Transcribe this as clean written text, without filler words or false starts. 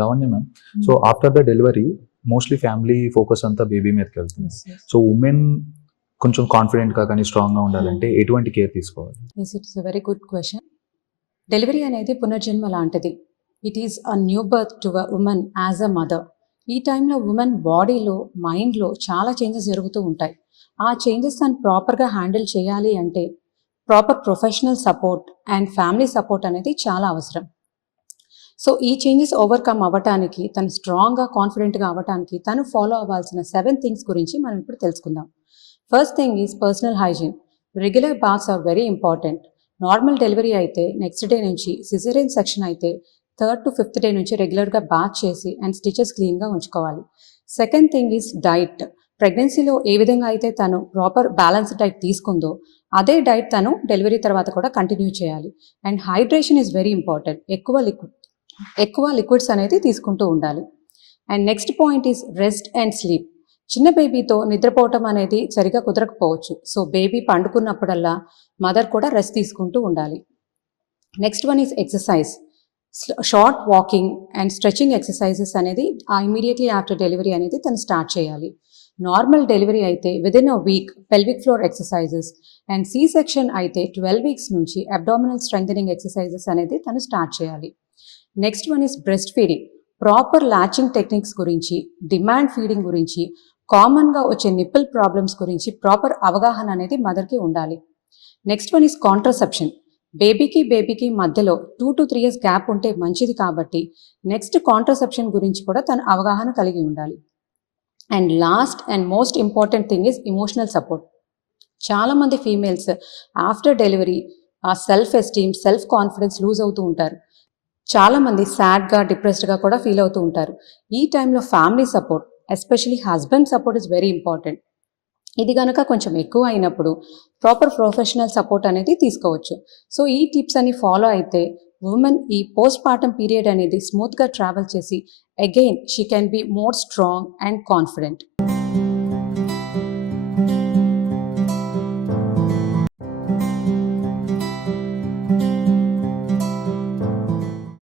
Lavanya ma'am, so after the delivery mostly family focus అంతా baby మీదకి వెళ్తుంది. సో ఉమెన్ కొంచెం కాన్ఫిడెంట్గా కానీ స్ట్రాంగ్గా ఉండాలంటే ఎటువంటి కేర్ తీసుకోవాలి? It's a very good question. Delivery అనేది పునర్జన్మ లాంటిది. It is a new birth to a women as a mother. ఈ టైంలో ఉమెన్ బాడీలో, మైండ్లో చాలా చేంజెస్ జరుగుతూ ఉంటాయి. ఆ చేంజెస్ తను ప్రాపర్గా హ్యాండిల్ చేయాలి అంటే proper professional support and family support అనేది చాలా అవసరం. సో ఈ చేంజెస్ ఓవర్కమ్ అవ్వటానికి, తను స్ట్రాంగ్గా కాన్ఫిడెంట్గా అవ్వటానికి తను ఫాలో అవ్వాల్సిన 7 థింగ్స్ గురించి మనం ఇప్పుడు తెలుసుకుందాం. First thing is personal hygiene. Regular baths are very important. Normal delivery అయితే నెక్స్ట్ డే నుంచి, సిజేరియన్ సెక్షన్ అయితే 3rd to 5th డే నుంచి రెగ్యులర్గా బాత్ చేసి అండ్ స్టిచెస్ క్లీన్గా ఉంచుకోవాలి. Second thing is diet. ప్రెగ్నెన్సీలో ఏ విధంగా అయితే తను ప్రాపర్ బ్యాలెన్స్డ్ డైట్ తీసుకుందో అదే డైట్ తను డెలివరీ తర్వాత కూడా కంటిన్యూ చేయాలి. And hydration is very important. ఎక్కువ లిక్విడ్స్ అనేది తీసుకుంటూ ఉండాలి. And next point is rest and sleep. చిన్న బేబీతో నిద్రపోవటం అనేది సరిగా కుదరకపోవచ్చు. సో బేబీ పండుకున్నప్పుడల్లా మదర్ కూడా రెస్ట్ తీసుకుంటూ ఉండాలి. Next one is exercise. Short walking and stretching exercises అనేది ఇమీడియట్లీ ఆఫ్టర్ డెలివరీ అనేది తను స్టార్ట్ చేయాలి. నార్మల్ డెలివరీ అయితే within a week pelvic floor exercises and C section అయితే 12 వీక్స్ నుంచి అబ్డామినల్ స్ట్రెంథనింగ్ ఎక్సర్సైజెస్ అనేది తను స్టార్ట్ చేయాలి. Next one is breast feeding. Proper latching techniques గురించి, డిమాండ్ ఫీడింగ్ గురించి, కామన్గా వచ్చే నిప్పుల్ ప్రాబ్లమ్స్ గురించి ప్రాపర్ అవగాహన అనేది మదర్కి ఉండాలి. Next one is contraception. బేబీకి మధ్యలో 2 to 3 years గ్యాప్ ఉంటే మంచిది కాబట్టి నెక్స్ట్ కాంట్రసెప్షన్ గురించి కూడా తను అవగాహన కలిగి ఉండాలి. And last and most important thing is emotional support. చాలామంది ఫీమేల్స్ ఆఫ్టర్ డెలివరీ ఆ self esteem, self confidence lose అవుతూ ఉంటారు. చాలామంది సాడ్గా, డిప్రెస్డ్గా కూడా ఫీల్ అవుతూ ఉంటారు. ఈ టైంలో family support, especially husband support is very important. ఇది కనుక కొంచెం ఎక్కువ అయినప్పుడు ప్రాపర్ ప్రొఫెషనల్ సపోర్ట్ అనేది తీసుకోవచ్చు. సో ఈ టిప్స్ అన్ని ఫాలో అయితే ఉమెన్ ఈ పోస్ట్ పార్టమ్ పీరియడ్ అనేది స్మూత్గా ట్రావెల్ చేసి again she can be more strong and confident.